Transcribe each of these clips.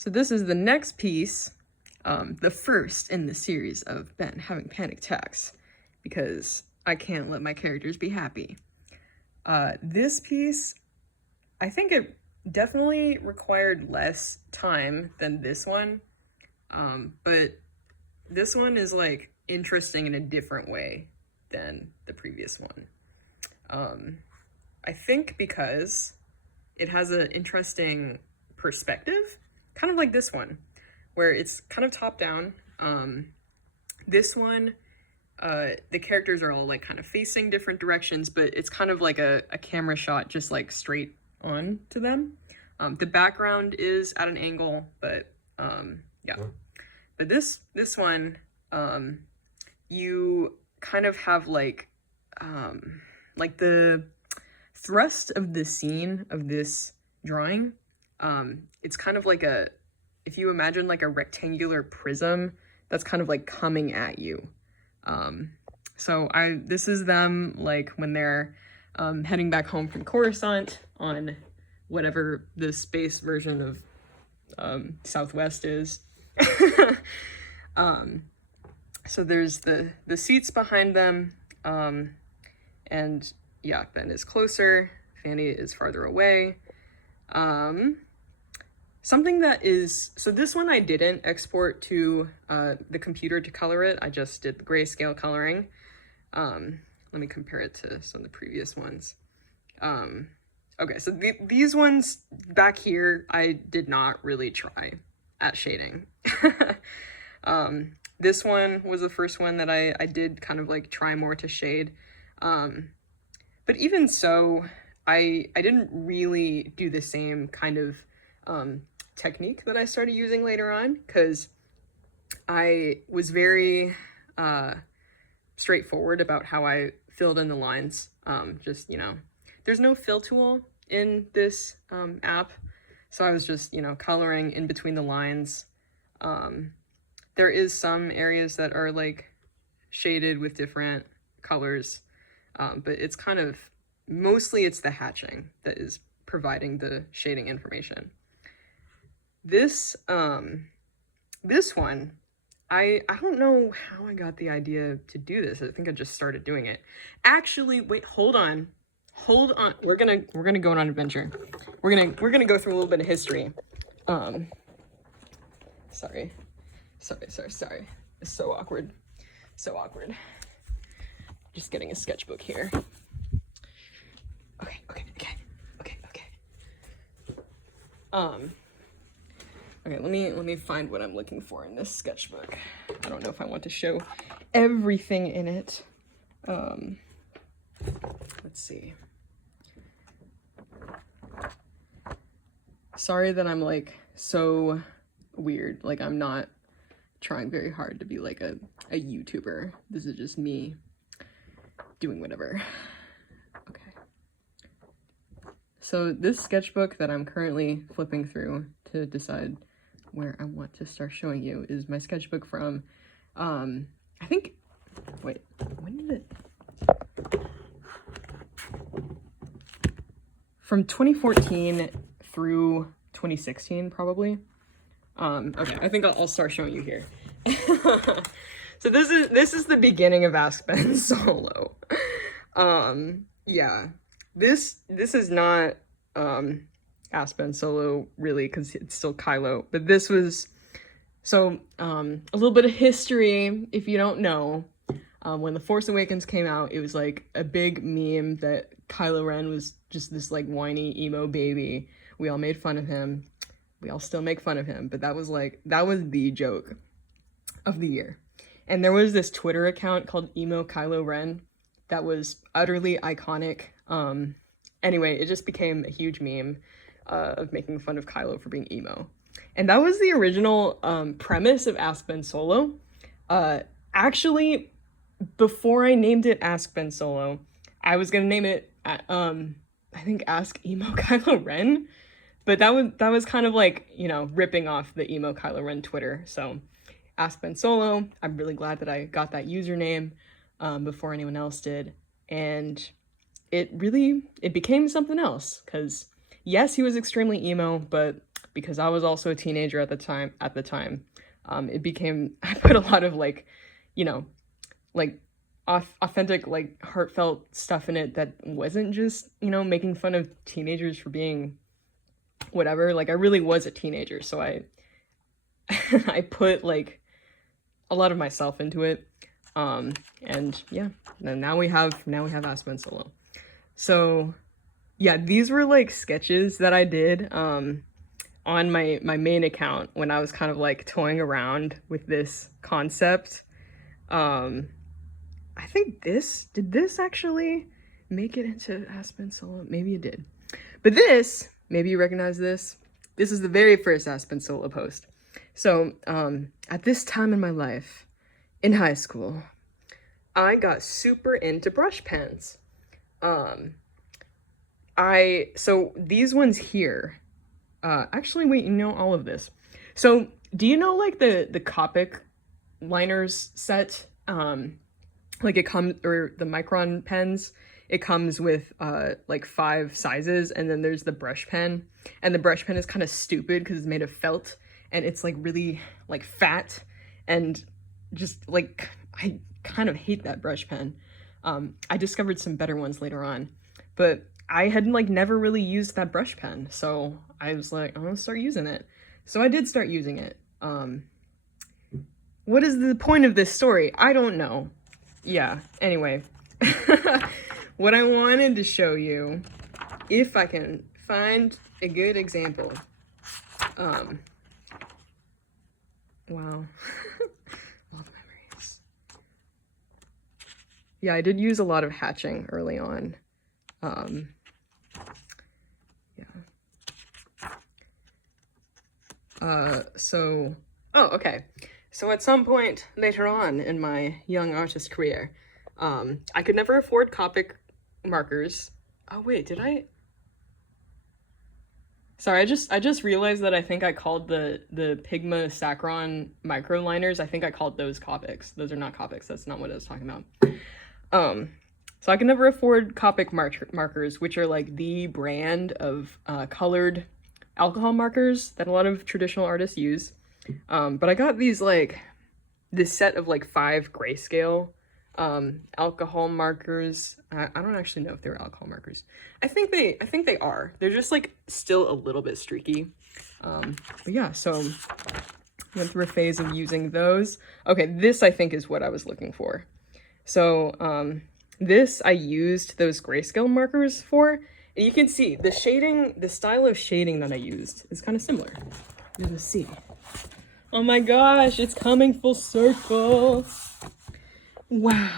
So this is the next piece, the first in the series of Ben having panic attacks, because I can't let my characters be happy. This piece, I think it definitely required less time than this one, but this one is like interesting in a different way than the previous one. I think because it has an interesting perspective, kind of like this one, where it's kind of top down. This one, the characters are all like kind of facing different directions, but it's kind of like a camera shot just like straight on to them. The background is at an angle, but yeah. But this one, you kind of have like the thrust of the scene of this drawing. It's kind of like if you imagine like a rectangular prism that's kind of like coming at you. So this is them like when they're heading back home from Coruscant on whatever the space version of Southwest is. So there's the seats behind them, and yeah, Ben is closer, Fanny is farther away. Something that is, so this one I didn't export to the computer to color it, I just did the grayscale coloring. Let me compare it to some of the previous ones. Okay, so these ones back here, I did not really try at shading. This one was the first one that I did kind of like try more to shade. But even so, I didn't really do the same kind of technique that I started using later on, because I was very straightforward about how I filled in the lines. Just, there's no fill tool in this app, so I was just, coloring in between the lines. There is some areas that are like shaded with different colors, but it's kind of, mostly it's the hatching that is providing the shading information. This one, I don't know how I got the idea to do this. I think I just started doing it. Actually, wait, hold on. We're gonna go on an adventure. We're gonna go through a little bit of history. Sorry. It's so awkward. Just getting a sketchbook here. Okay. Okay, let me find what I'm looking for in this sketchbook. I don't know if I want to show everything in it. Let's see. Sorry that I'm like so weird. Like, I'm not trying very hard to be like a YouTuber. This is just me doing whatever. Okay. So this sketchbook that I'm currently flipping through to decide where I want to start showing you is my sketchbook from, I think, wait, when did it? From 2014 through 2016, probably. Okay, I think I'll start showing you here. So this is the beginning of Ask Ben Solo. Yeah, this is not Ask Ben Solo really, because it's still Kylo, but this was, so a little bit of history if you don't know. When The Force Awakens came out, it was like a big meme that Kylo Ren was just this like whiny emo baby. We all made fun of him. We all still make fun of him, but that was the joke of the year. And there was this Twitter account called Emo Kylo Ren that was utterly iconic. Anyway, it just became a huge meme of making fun of Kylo for being emo. And that was the original premise of Ask Ben Solo. Actually, before I named it Ask Ben Solo, I was gonna name it, I think, Ask Emo Kylo Ren. But that was kind of like, ripping off the Emo Kylo Ren Twitter. So Ask Ben Solo, I'm really glad that I got that username before anyone else did. And it became something else, because yes, he was extremely emo, but because I was also a teenager at the time, it became, I put a lot of like, you know, like authentic, like heartfelt stuff in it that wasn't just, you know, making fun of teenagers for being whatever. Like I really was a teenager, so I I put like a lot of myself into it. And yeah, now we have Aspen Solo. So yeah, these were like sketches that I did on my main account when I was kind of like toying around with this concept. I think did this actually make it into Aspen Solo? Maybe it did. But this, maybe you recognize this. This is the very first Aspen Solo post. So at this time in my life, in high school, I got super into brush pens. So these ones here, actually, wait, you know all of this. So do you know like the Copic liners set? Like it comes, or the Micron pens, it comes with like 5 sizes, and then there's the brush pen, and the brush pen is kind of stupid because it's made of felt, and it's like really like fat, and just like I kind of hate that brush pen. I discovered some better ones later on, but I had like never really used that brush pen, so I was like, I'm gonna start using it. So I did start using it. What is the point of this story? I don't know. Yeah, anyway. What I wanted to show you, if I can find a good example. Wow. All the memories. Yeah, I did use a lot of hatching early on. Oh, okay. So at some point later on in my young artist career, I could never afford Copic markers. Oh wait, did I? Sorry, I just realized that I think I called the Pigma Sacron micro liners, I think I called those Copics. Those are not Copics, that's not what I was talking about. So I could never afford Copic markers, which are like the brand of colored alcohol markers that a lot of traditional artists use. But I got these like this set of like 5 grayscale alcohol markers. I don't actually know if they're alcohol markers. I think they are. They're just like still a little bit streaky. But yeah, so went through a phase of using those. Okay, this I think is what I was looking for. So this I used those grayscale markers for, and you can see the shading, the style of shading that I used is kind of similar. Let's see. Oh my gosh, it's coming full circle. Wow.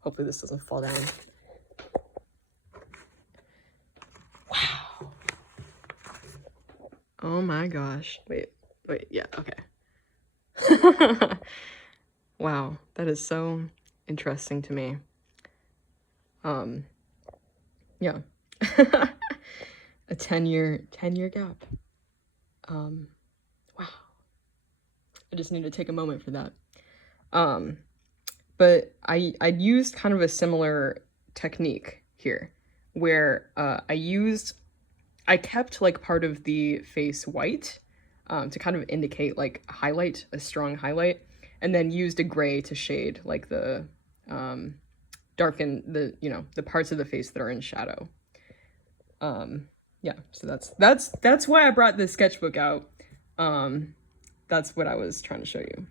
Hopefully this doesn't fall down. Wow. Oh my gosh. Wait, yeah, okay. Wow, that is so interesting to me. Yeah. A 10-year gap. Wow. I just need to take a moment for that. But I used kind of a similar technique here, where I kept like part of the face white to kind of indicate like a strong highlight, and then used a gray to shade like the darken the, you know, the parts of the face that are in shadow. Yeah, so that's why I brought this sketchbook out. That's what I was trying to show you.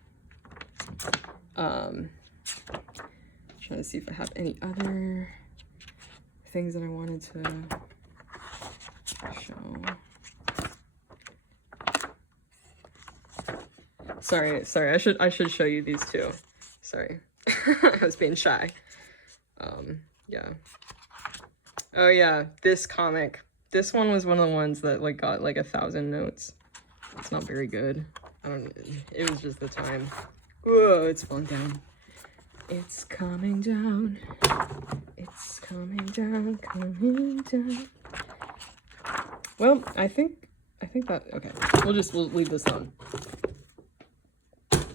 Trying to see if I have any other things that I wanted to show. Sorry, I should show you these too. Sorry. I was being shy. Yeah. Oh yeah, this comic. This one was one of the ones that like got like 1,000 notes. It's not very good. It was just the time. Whoa, it's falling down. It's coming down. It's coming down, coming down. Well, I think that, okay. We'll leave this on.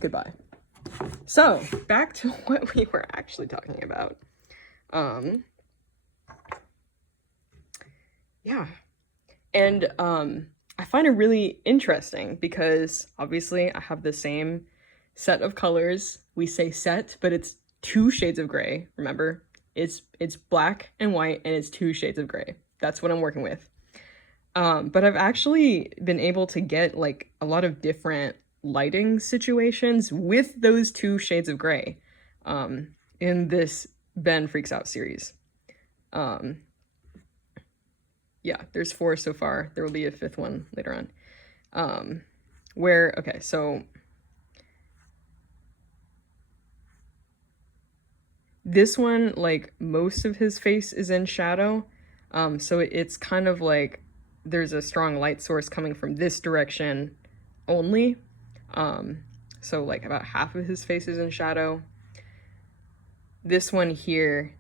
Goodbye. So, back to what we were actually talking about. Yeah. And I find it really interesting because obviously I have the same set of colors. We say set, but it's 2 shades of gray, remember? It's black and white and it's 2 shades of gray. That's what I'm working with. But I've actually been able to get like a lot of different lighting situations with those 2 shades of gray in this Ben Freaks Out series. Yeah, there's 4 so far. There will be a 5th one later on. Okay, so this one, like, most of his face is in shadow. So it's kind of like there's a strong light source coming from this direction only. So like about half of his face is in shadow. This one here,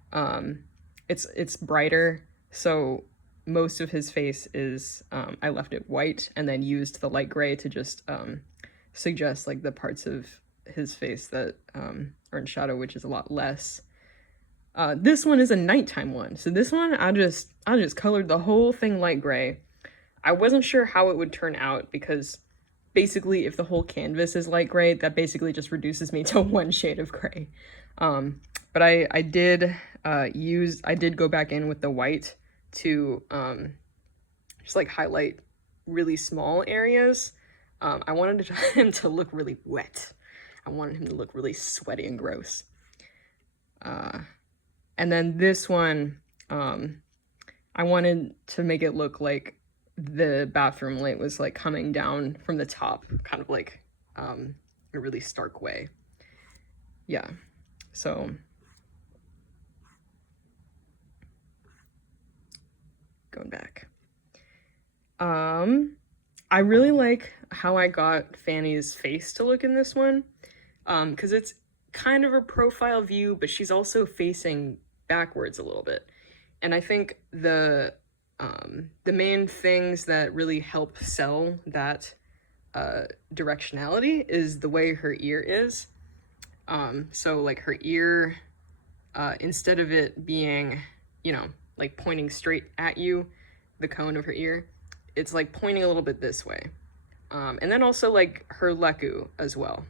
it's brighter, so most of his face is, I left it white and then used the light gray to just suggest like the parts of his face that are in shadow, which is a lot less. This one is a nighttime one, so this one I just colored the whole thing light gray. I wasn't sure how it would turn out because basically if the whole canvas is light gray, that basically just reduces me to 1 shade of gray. But I did go back in with the white to just like highlight really small areas. I wanted him to look really wet. I wanted him to look really sweaty and gross. And then this one, I wanted to make it look like the bathroom light was like coming down from the top, kind of like in a really stark way. Yeah, so going back. I really like how I got Fanny's face to look in this one, because it's kind of a profile view, but she's also facing backwards a little bit. And I think the main things that really help sell that directionality is the way her ear is. So like her ear, instead of it being, you know, like pointing straight at you, the cone of her ear, it's like pointing a little bit this way. And then also like her leku as well,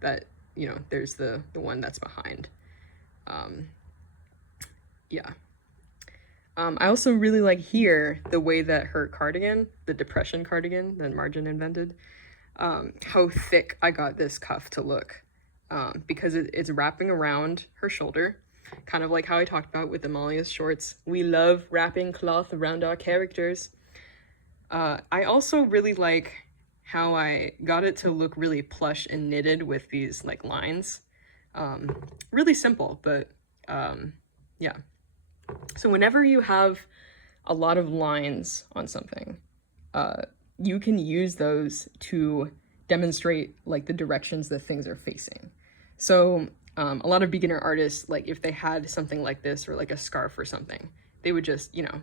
that, you know, there's the one that's behind. Yeah. I also really like here the way that her cardigan, the depression cardigan that Margin invented, how thick I got this cuff to look, because it's wrapping around her shoulder, kind of like how I talked about with Amalia's shorts. We love wrapping cloth around our characters. I also really like how I got it to look really plush and knitted with these like lines. Really simple, but yeah. So whenever you have a lot of lines on something, you can use those to demonstrate like the directions that things are facing. So a lot of beginner artists, like if they had something like this or like a scarf or something, they would just, you know,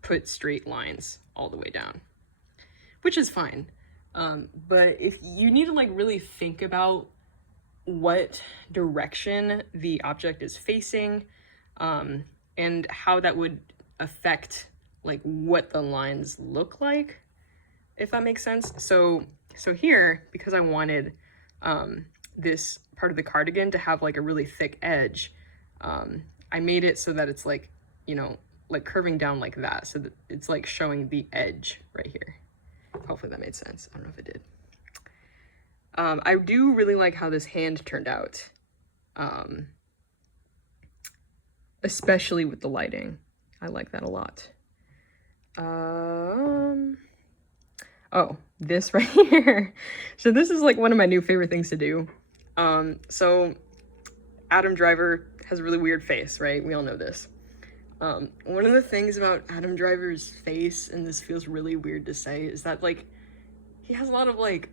put straight lines all the way down, which is fine. But if you need to like really think about what direction the object is facing, and how that would affect like what the lines look like, if that makes sense. So here, because I wanted this part of the cardigan to have like a really thick edge, I made it so that it's like, you know, like curving down like that, so that it's like showing the edge right here. Hopefully that made sense. I don't know if it did. I do really like how this hand turned out, especially with the lighting. I like that a lot. Oh, this right here. So this is like one of my new favorite things to do. So Adam Driver has a really weird face, right? We all know this. One of the things about Adam Driver's face, and this feels really weird to say, is that like he has a lot of like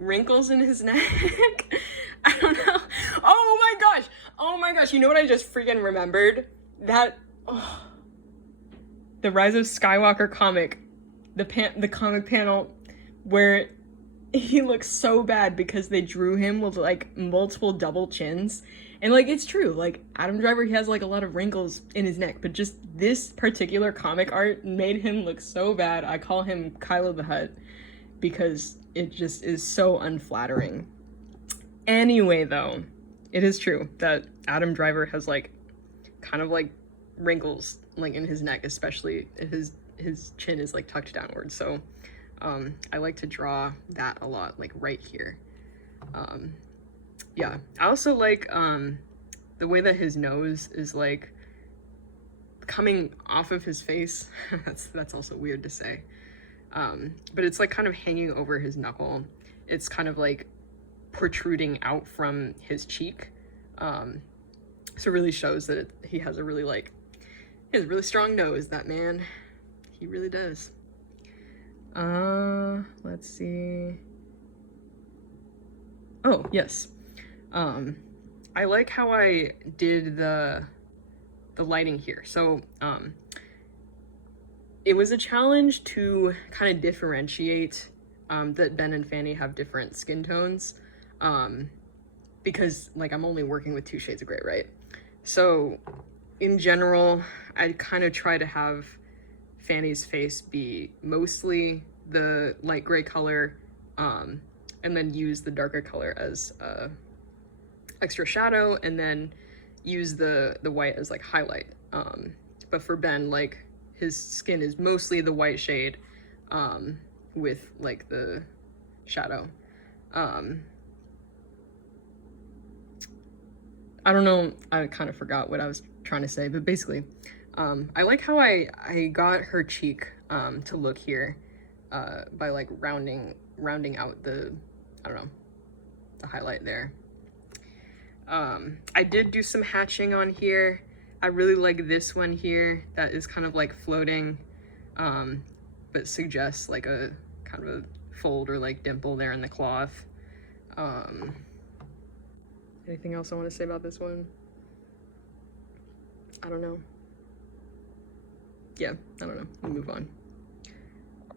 wrinkles in his neck. I don't know. Oh my gosh, you know what I just freaking remembered? That the Rise of Skywalker comic, the comic panel where he looks so bad because they drew him with like multiple double chins, And like it's true, like Adam Driver, he has like a lot of wrinkles in his neck, but just this particular comic art made him look so bad. I call him Kylo the Hutt because it just is so unflattering. Anyway, though, it is true that Adam Driver has like kind of like wrinkles like in his neck, especially his chin is like tucked downward. So I like to draw that a lot, like right here. Yeah, I also like the way that his nose is like coming off of his face. That's also weird to say. But it's like kind of hanging over his knuckle. It's kind of like protruding out from his cheek. So it really shows that he has a really strong nose, that man. He really does. Let's see. Oh, yes. I like how I did the lighting here. So, it was a challenge to kind of differentiate that Ben and Fanny have different skin tones, because like I'm only working with 2 shades of gray, right? So in general, I kind of try to have Fanny's face be mostly the light gray color, and then use the darker color as extra shadow, and then use the white as like highlight. But for Ben, like his skin is mostly the white shade with like the shadow. I don't know, I kind of forgot what I was trying to say, but basically, I like how I got her cheek to look here by like rounding out the, I don't know, the highlight there. I did do some hatching on here. I really like this one here that is kind of like floating, but suggests like a kind of a fold or like dimple there in the cloth. Anything else I want to say about this one? I don't know. Yeah, I don't know. We'll move on.